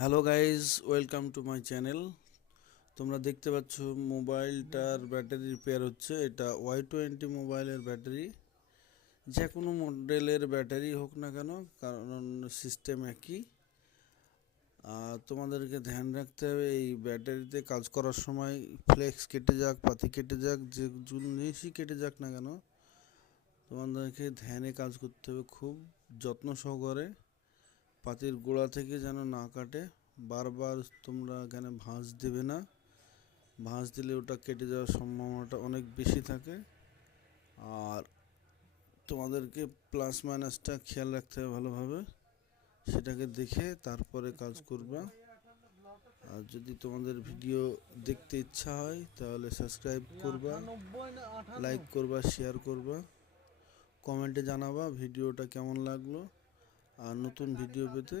Hello guys, welcome to my channel. তোমরা দেখতে পাচ্ছ মোবাইলটার ব্যাটারি রিপেয়ার হচ্ছে। এটা Y20 মোবাইলের ব্যাটারি, যে কোনো মডেলের ব্যাটারি হোক না কেন, কারণ সিস্টেম একই। আর তোমাদেরকে ধ্যান রাখতে হবে এই ব্যাটারিতে কাজ করার সময় ফ্লেক্স কেটে যাক, পাতি কেটে যাক, যে জিনিসই কেটে যাক না কেন, তোমাদেরকে ধ্যানে কাজ করতে হবে, খুব যত্ন সহকারে। পাতির গোড়া থেকে যেন না কাটে। বারবার তোমরা এখানে ভাঁজ দেবে না, ভাঁজ দিলে ওটা কেটে যাওয়ার সম্ভাবনাটা অনেক বেশি থাকে। আর তোমাদেরকে প্লাস মাইনাসটা খেয়াল রাখতে হবে ভালোভাবে, সেটাকে দেখে তারপরে কাজ করবা। আর যদি তোমাদের ভিডিও দেখতে ইচ্ছা হয় তাহলে সাবস্ক্রাইব করবা, লাইক করবা, শেয়ার করবা, কমেন্টে জানাবা ভিডিওটা কেমন লাগলো। আর নতুন ভিডিও পেতে